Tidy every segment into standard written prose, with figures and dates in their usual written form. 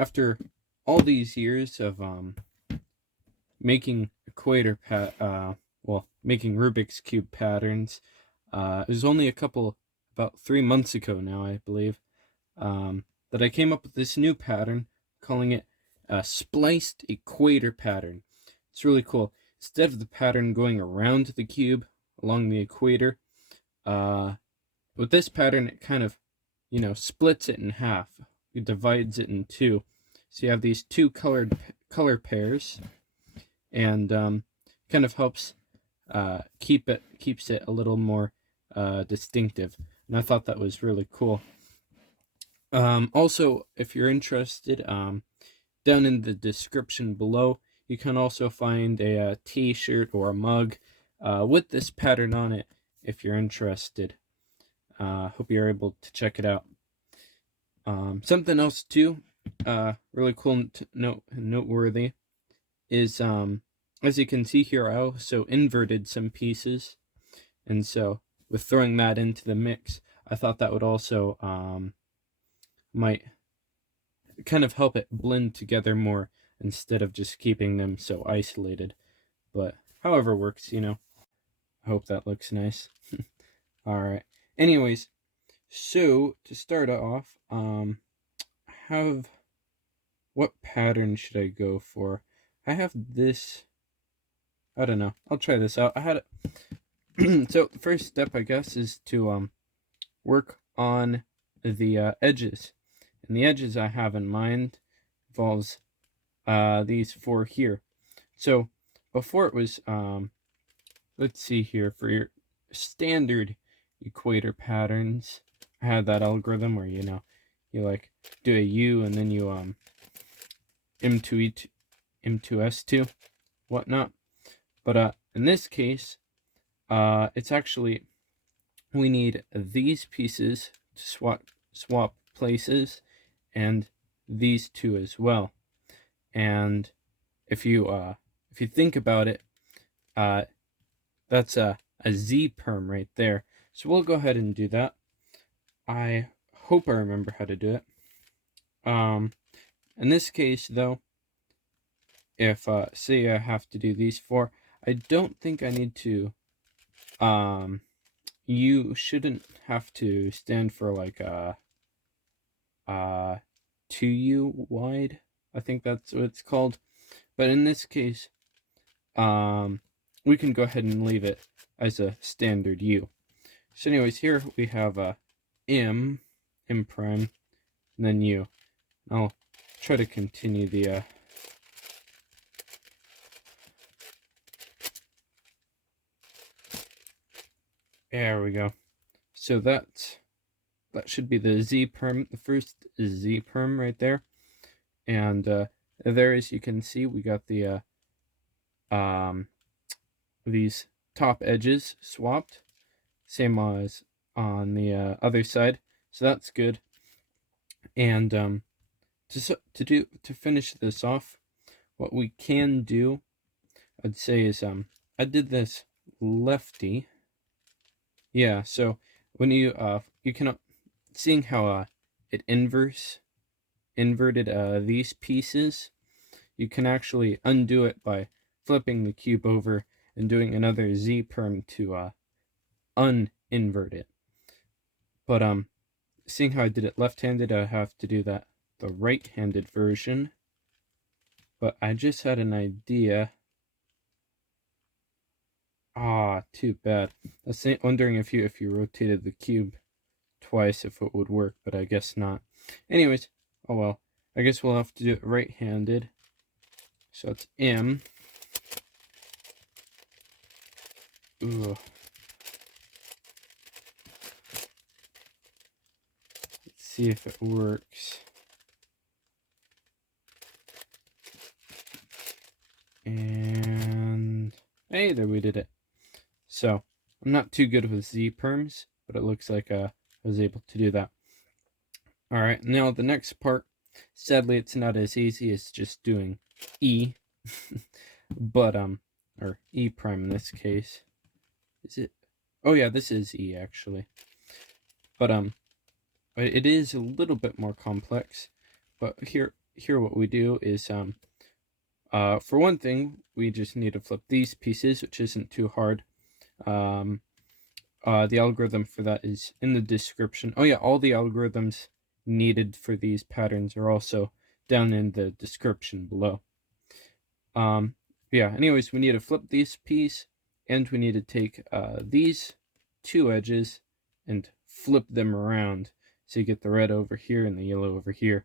after all these years of making making Rubik's Cube patterns, it was only about 3 months ago now, I believe, that I came up with this new pattern, calling it a Spliced Equator pattern. It's really cool. Instead of the pattern going around the cube along the equator, with this pattern, it kind of, splits it in half. It divides it in two. So you have these two color pairs, and kind of helps keeps it a little more distinctive. And I thought that was really cool. Also, if you're interested, down in the description below, you can also find a t-shirt or a mug with this pattern on it if you're interested. Hope you're able to check it out. Something else too, really cool noteworthy is, as you can see here, I also inverted some pieces, and so with throwing that into the mix, I thought that would also might kind of help it blend together more instead of just keeping them so isolated. But however works, I hope that looks nice. All right. Anyways, so to start off, what pattern should I go for? I have this. I don't know. I'll try this out. I had it. So the first step, I guess, is to work on the edges. And the edges I have in mind involves these four here. So before it was, let's see here, for your standard equator patterns, I had that algorithm where, you like do a U and then you M2E2, M2S2, whatnot. But in this case, it's actually, we need these pieces to swap places, and these two as well. And if you think about it, that's a Z perm right there. So we'll go ahead and do that. I hope I remember how to do it. In this case, though, if say I have to do these four, I don't think I need to. You shouldn't have to stand for like 2U wide. I think that's what it's called. But in this case, we can go ahead and leave it as a standard U. So anyways, here we have M prime, and then U. I'll try to continue the there we go. So that should be the Z perm, the first Z perm right there. And there, as you can see, we got the these top edges swapped, same as on the other side. So that's good. And to finish this off, what we can do, I'd say, is I did this lefty. Yeah, so when you can, seeing how it inverted these pieces, you can actually undo it by flipping the cube over and doing another Z perm to uninvert it. But seeing how I did it left-handed, I have to do that the right-handed version. But I just had an idea. Too bad. I was wondering if you rotated the cube twice, if it would work, but I guess not. Anyways, oh well. I guess we'll have to do it right-handed. So it's M. Ooh. Let's see if it works. And hey, there, we did it. So I'm not too good with Z perms, but it looks like I was able to do that. All right, now the next part, sadly it's not as easy as just doing E, but or E prime in this case. Is it? Oh yeah, this is E actually. But it is a little bit more complex. But here, here what we do is, for one thing, we just need to flip these pieces, which isn't too hard. The algorithm for that is in the description. Oh yeah, all the algorithms needed for these patterns are also down in the description below. Yeah, anyways, we need to flip these pieces, and we need to take these two edges and flip them around, so you get the red over here and the yellow over here.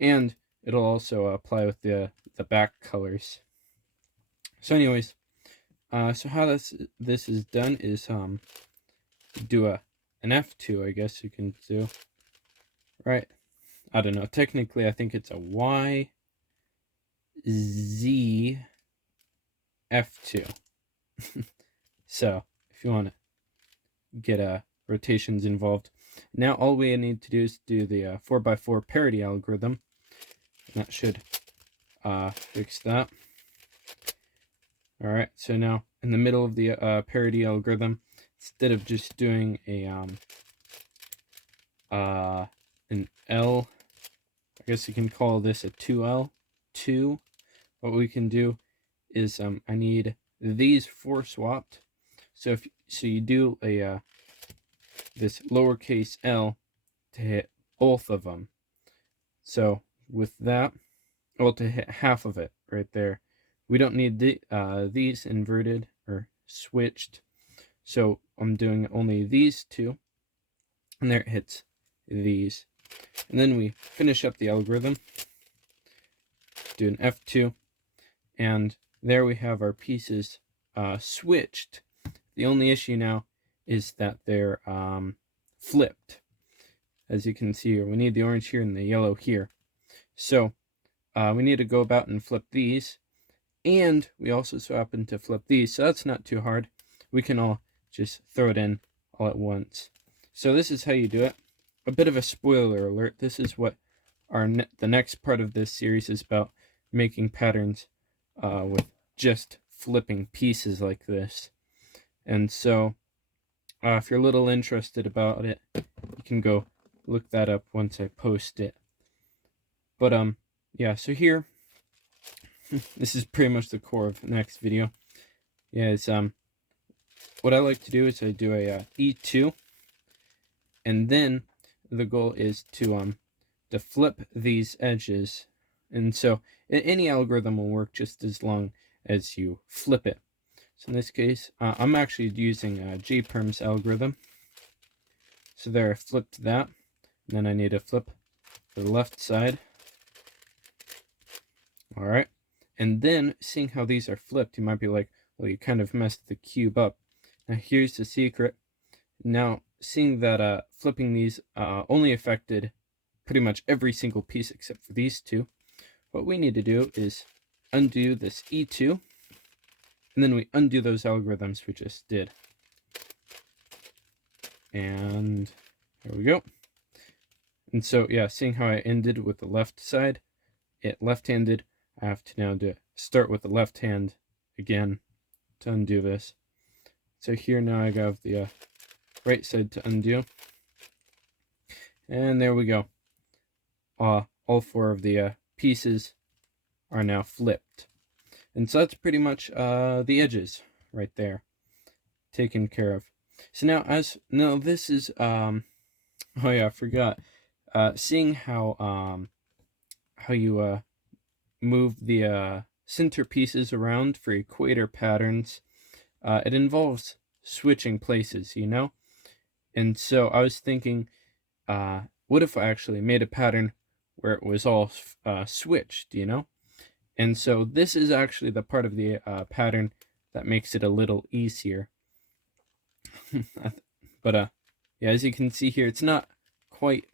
And it'll also apply with the back colors. So anyways, so how this is done is do an F2, I guess you can do. Right. I don't know. Technically, I think it's a Y, Z, F2. So if you want to get rotations involved. Now all we need to do is do the 4x4 parity algorithm. That should fix that. Alright, so now in the middle of the parity algorithm, instead of just doing an L, I guess you can call this a 2L, 2, what we can do is I need these 4 swapped. So you do a this lowercase l to hit both of them. So with that, well, to hit half of it right there. We don't need these inverted or switched. So I'm doing only these two, and there it hits these. And then we finish up the algorithm, do an F2, and there we have our pieces switched. The only issue now is that they're flipped. As you can see here, we need the orange here and the yellow here. So we need to go about and flip these, and we also so happen to flip these, so that's not too hard. We can all just throw it in all at once. So this is how you do it. A bit of a spoiler alert, this is what the next part of this series is about, making patterns with just flipping pieces like this. And so if you're a little interested about it, you can go look that up once I post it. But yeah, so here this is pretty much the core of the next video. Yeah, it's what I like to do is I do a E2, and then the goal is to flip these edges. And so any algorithm will work just as long as you flip it. So in this case, I'm actually using JPerm's algorithm. So there, I flipped that. And then I need to flip the left side. All right. And then, seeing how these are flipped, you might be like, well, you kind of messed the cube up. Now, here's the secret. Now, seeing that flipping these only affected pretty much every single piece except for these two, what we need to do is undo this E2, and then we undo those algorithms we just did. And there we go. And so, yeah, seeing how I ended with the left side, it left-handed, I have to now start with the left hand again to undo this. So here now I have the right side to undo. And there we go. All 4 of the pieces are now flipped. And so that's pretty much the edges right there taken care of. So now this is oh yeah, I forgot. Seeing how you move the center pieces around for equator patterns, it involves switching places, you know? And so I was thinking, what if I actually made a pattern where it was all switched, you know? And so this is actually the part of the pattern that makes it a little easier. But yeah, as you can see here, it's not quite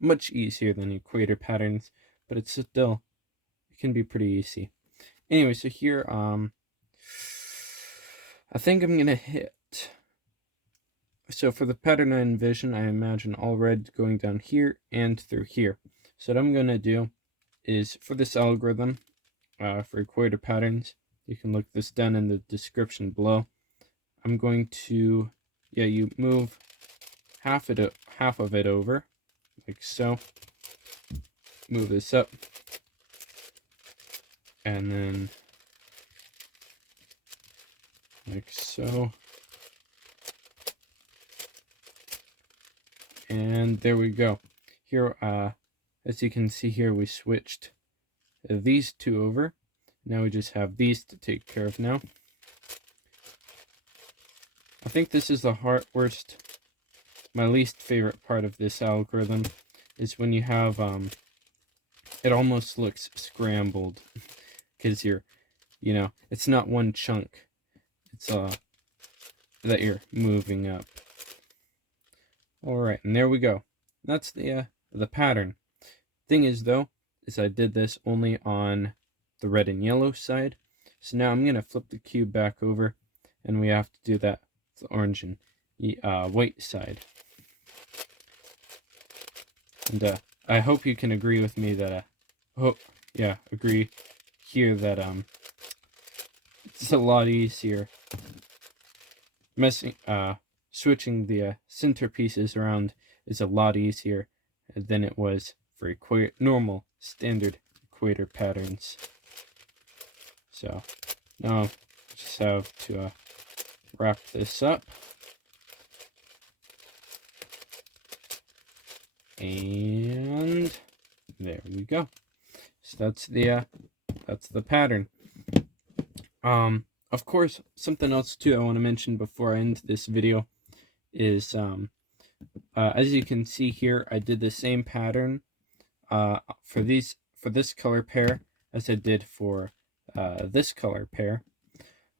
much easier than equator patterns, but it's still, it can be pretty easy. Anyway, so here, I think I'm gonna hit. So for the pattern I envision, I imagine all red going down here and through here. So what I'm gonna do is, for this algorithm, for equator patterns, you can look this down in the description below. I'm going to, yeah, you move half of it over, like so. Move this up, and then like so. And there we go. Here, as you can see here, we switched these two over. Now we just have these to take care of now. I think this is the my least favorite part of this algorithm is when you have, it almost looks scrambled because it's not one chunk. It's, that you're moving up. Alright, and there we go. That's the pattern. Thing is, though, is I did this only on the red and yellow side. So now I'm going to flip the cube back over, and we have to do that with the orange and white side. And I hope you can agree with me that, agree here that it's a lot easier switching the center pieces around is a lot easier than it was for normal standard equator patterns. So now just have to wrap this up, and there we go. So that's the pattern. Of course, something else too I want to mention before I end this video is as you can see here, I did the same pattern for this color pair as I did for this color pair,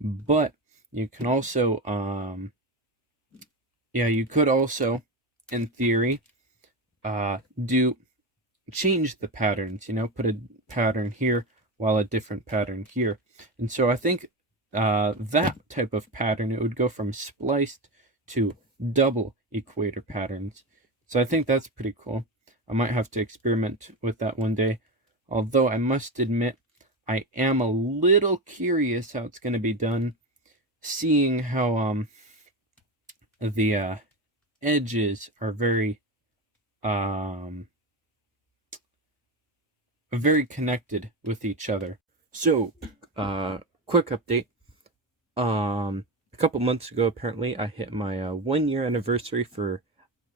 but you can also you could also in theory change the patterns, put a pattern here while a different pattern here. And so I think that type of pattern, it would go from spliced to double equator patterns. So I think that's pretty cool. I might have to experiment with that one day. Although I must admit, I am a little curious how it's going to be done, seeing how the edges are very connected with each other. So, quick update. A couple months ago, apparently, I hit my 1-year anniversary for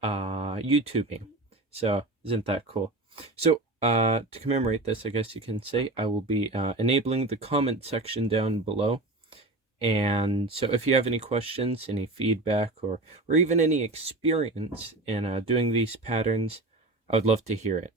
YouTubing. So, isn't that cool? So, to commemorate this, I guess you can say, I will be enabling the comment section down below. And so if you have any questions, any feedback, or even any experience in doing these patterns, I would love to hear it.